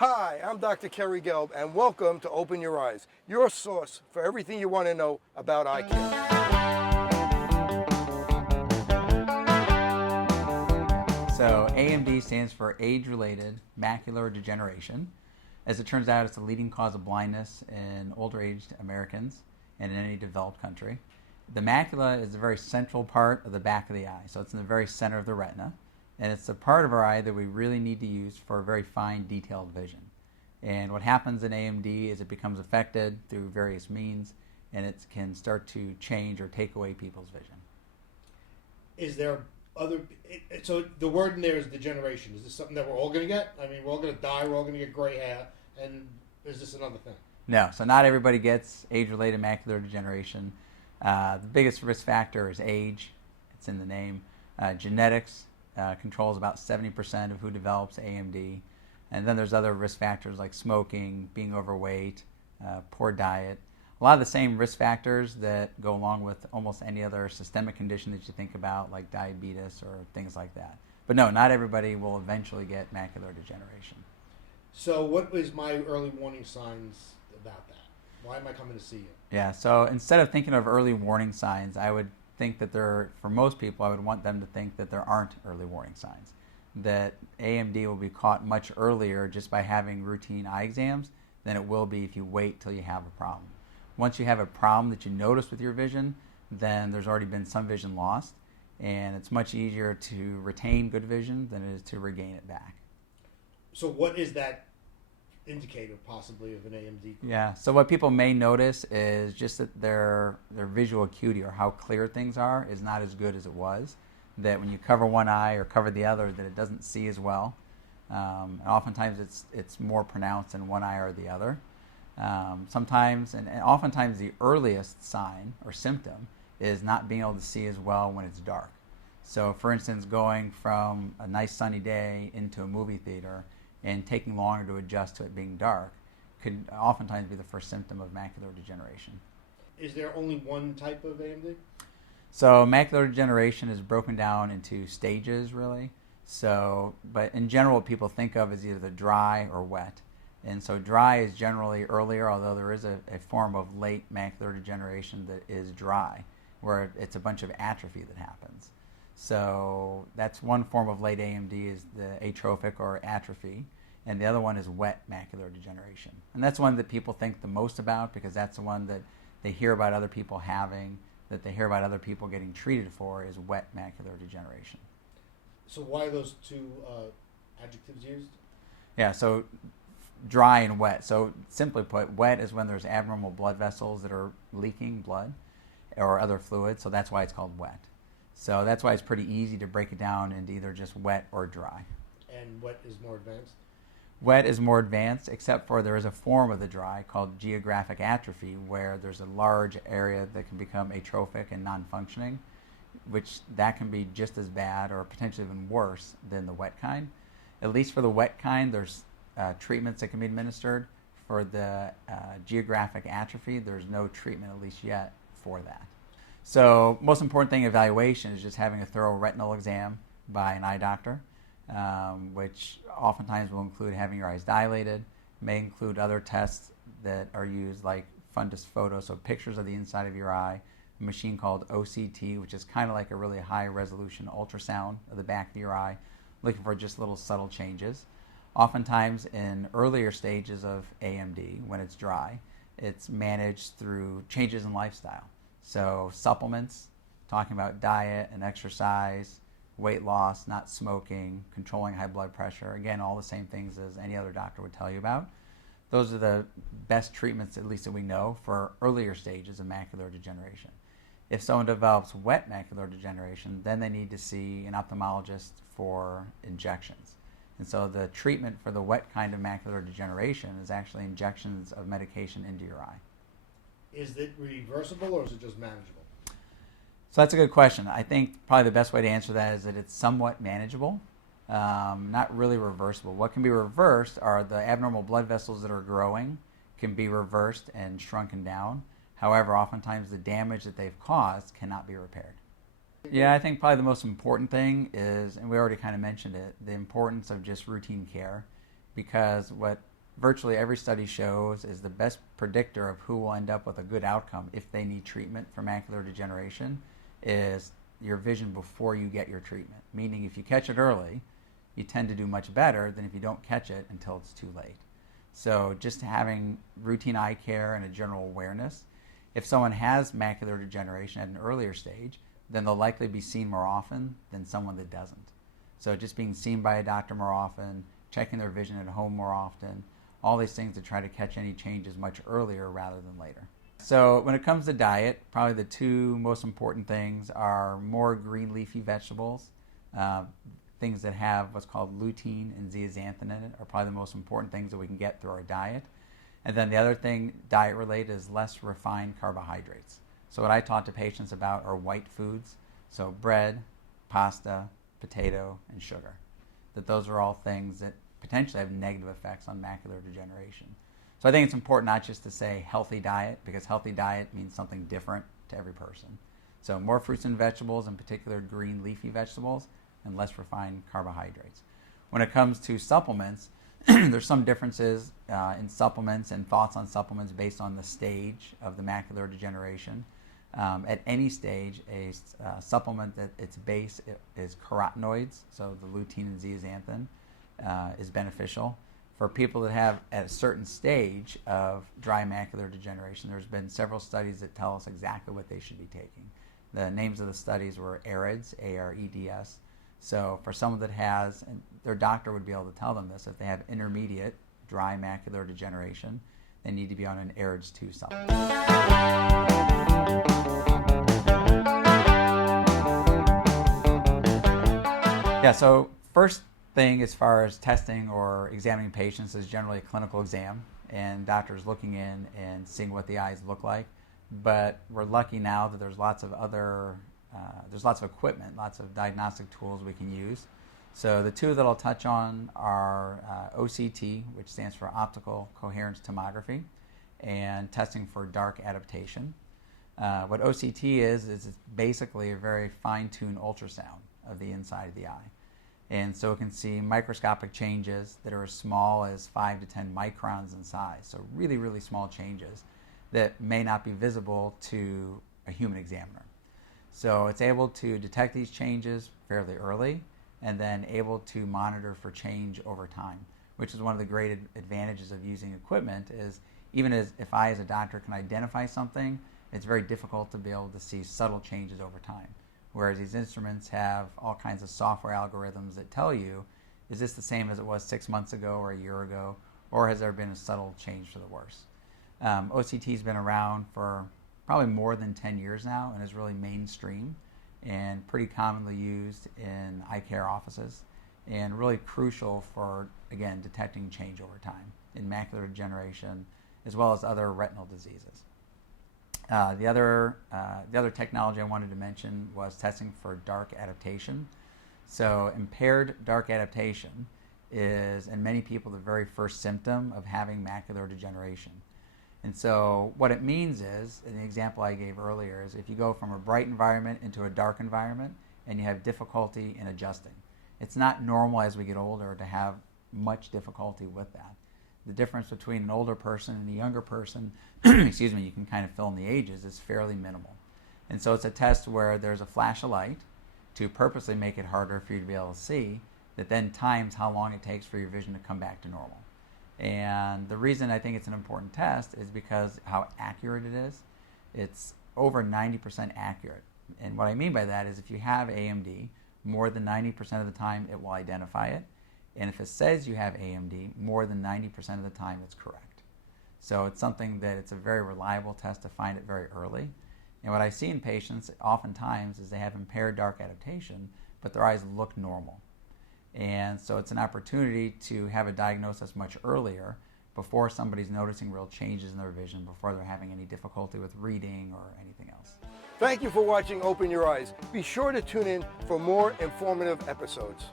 Hi, I'm Dr. Kerry Gelb, and welcome to Open Your Eyes, your source for everything you want to know about eye care. So AMD stands for age-related macular degeneration. As it turns out, it's the leading cause of blindness in older-aged Americans and in any developed country. The macula is a very central part of the back of the eye, so it's in the very center of the retina, and it's the part of our eye that we really need to use for very fine, detailed vision. And what happens in AMD is it becomes affected through various means, and it can start to change or take away people's vision. Is there so the word in there is degeneration. Is this something that we're all going to get? I mean, we're all going to die. We're all going to get gray hair. And is this another thing? No, so not everybody gets age-related macular degeneration. The biggest risk factor is age. It's in the name. Genetics controls about 70% of who develops AMD. And then there's other risk factors like smoking, being overweight, poor diet. A lot of the same risk factors that go along with almost any other systemic condition that you think about, like diabetes or things like that. But no, not everybody will eventually get macular degeneration. So what is my early warning signs about that? Why am I coming to see you? Yeah, so instead of thinking of early warning signs, I would think that for most people, I would want them to think that there aren't early warning signs. That AMD will be caught much earlier just by having routine eye exams than it will be if you wait till you have a problem. Once you have a problem that you notice with your vision, then there's already been some vision lost, and it's much easier to retain good vision than it is to regain it back. So what is that indicator possibly of an AMD? Yeah, so what people may notice is just that their visual acuity, or how clear things are, is not as good as it was. That when you cover one eye or cover the other, that it doesn't see as well. And oftentimes it's more pronounced in one eye or the other. Sometimes, and oftentimes, the earliest sign or symptom is not being able to see as well when it's dark. So, for instance, going from a nice sunny day into a movie theater and taking longer to adjust to it being dark could oftentimes be the first symptom of macular degeneration. Is there only one type of AMD? So, macular degeneration is broken down into stages, really. So, but in general, what people think of is either dry or wet. And so dry is generally earlier, although there is a form of late macular degeneration that is dry, where it's a bunch of atrophy that happens. So that's one form of late AMD, is the atrophic or atrophy, and the other one is wet macular degeneration. And that's one that people think the most about because that's the one that they hear about other people having, that they hear about other people getting treated for, is wet macular degeneration. So why are those two adjectives used? Yeah, so dry and wet. So simply put, wet is when there's abnormal blood vessels that are leaking blood or other fluids, so that's why it's called wet. So that's why it's pretty easy to break it down into either just wet or dry. And wet is more advanced? Wet is more advanced, except for there is a form of the dry called geographic atrophy, where there's a large area that can become atrophic and non-functioning, which that can be just as bad or potentially even worse than the wet kind. At least for the wet kind, there's treatments that can be administered. For the geographic atrophy, there's no treatment, at least yet, for that. So most important thing in evaluation is just having a thorough retinal exam by an eye doctor, which oftentimes will include having your eyes dilated, may include other tests that are used like fundus photo, so pictures of the inside of your eye, a machine called OCT, which is kind of like a really high resolution ultrasound of the back of your eye, looking for just little subtle changes. Oftentimes in earlier stages of AMD, when it's dry, it's managed through changes in lifestyle. So supplements, talking about diet and exercise, weight loss, not smoking, controlling high blood pressure. Again, all the same things as any other doctor would tell you about. Those are the best treatments, at least that we know, for earlier stages of macular degeneration. If someone develops wet macular degeneration, then they need to see an ophthalmologist for injections. And so the treatment for the wet kind of macular degeneration is actually injections of medication into your eye. Is it reversible or is it just manageable? So that's a good question. I think probably the best way to answer that is that it's somewhat manageable, not really reversible. What can be reversed are the abnormal blood vessels that are growing can be reversed and shrunken down. However, oftentimes the damage that they've caused cannot be repaired. Yeah, I think probably the most important thing is, and we already kind of mentioned it, the importance of just routine care. because what virtually every study shows is the best predictor of who will end up with a good outcome if they need treatment for macular degeneration is your vision before you get your treatment. Meaning if you catch it early, you tend to do much better than if you don't catch it until it's too late. So just having routine eye care and a general awareness, if someone has macular degeneration at an earlier stage, then they'll likely be seen more often than someone that doesn't. So just being seen by a doctor more often, checking their vision at home more often, all these things to try to catch any changes much earlier rather than later. So when it comes to diet, probably the two most important things are more green leafy vegetables. Things that have what's called lutein and zeaxanthin in it are probably the most important things that we can get through our diet. And then the other thing diet related is less refined carbohydrates. So what I talk to patients about are white foods, so bread, pasta, potato, and sugar. That those are all things that potentially have negative effects on macular degeneration. So I think it's important not just to say healthy diet, because healthy diet means something different to every person. So more fruits and vegetables, in particular green leafy vegetables, and less refined carbohydrates. When it comes to supplements, there's some differences in supplements and thoughts on supplements based on the stage of the macular degeneration. At any stage, a supplement that its base is carotenoids, so the lutein and zeaxanthin, is beneficial. For people that have at a certain stage of dry macular degeneration, there's been several studies that tell us exactly what they should be taking. The names of the studies were AREDS, A-R-E-D-S. So for someone that has, and their doctor would be able to tell them this, if they have intermediate dry macular degeneration, they need to be on an AREDS 2 supplement. Yeah, so first thing as far as testing or examining patients is generally a clinical exam, and doctors looking in and seeing what the eyes look like. But we're lucky now that there's lots of equipment, lots of diagnostic tools we can use. So the two that I'll touch on are OCT, which stands for optical coherence tomography, and testing for dark adaptation. What OCT is it's basically a very fine-tuned ultrasound of the inside of the eye. And so it can see microscopic changes that are as small as 5 to 10 microns in size. So really, really small changes that may not be visible to a human examiner. So it's able to detect these changes fairly early and then able to monitor for change over time, which is one of the great advantages of using equipment is even if I as a doctor can identify something, it's very difficult to be able to see subtle changes over time. Whereas these instruments have all kinds of software algorithms that tell you, is this the same as it was 6 months ago or a year ago, or has there been a subtle change for the worse? OCT has been around for probably more than 10 years now and is really mainstream and pretty commonly used in eye care offices and really crucial for, again, detecting change over time in macular degeneration as well as other retinal diseases. The other technology I wanted to mention was testing for dark adaptation. So impaired dark adaptation is, in many people, the very first symptom of having macular degeneration. And so what it means is, in the example I gave earlier, is if you go from a bright environment into a dark environment and you have difficulty in adjusting. It's not normal as we get older to have much difficulty with that. The difference between an older person and a younger person, excuse me, you can kind of fill in the ages, is fairly minimal. And so it's a test where there's a flash of light to purposely make it harder for you to be able to see, that then times how long it takes for your vision to come back to normal. And the reason I think it's an important test is because how accurate it is. It's over 90% accurate. And what I mean by that is if you have AMD, more than 90% of the time it will identify it. And if it says you have AMD, more than 90% of the time it's correct. So it's something that it's a very reliable test to find it very early. And what I see in patients oftentimes is they have impaired dark adaptation, but their eyes look normal. And so it's an opportunity to have a diagnosis much earlier before somebody's noticing real changes in their vision, before they're having any difficulty with reading or anything else. Thank you for watching Open Your Eyes. Be sure to tune in for more informative episodes.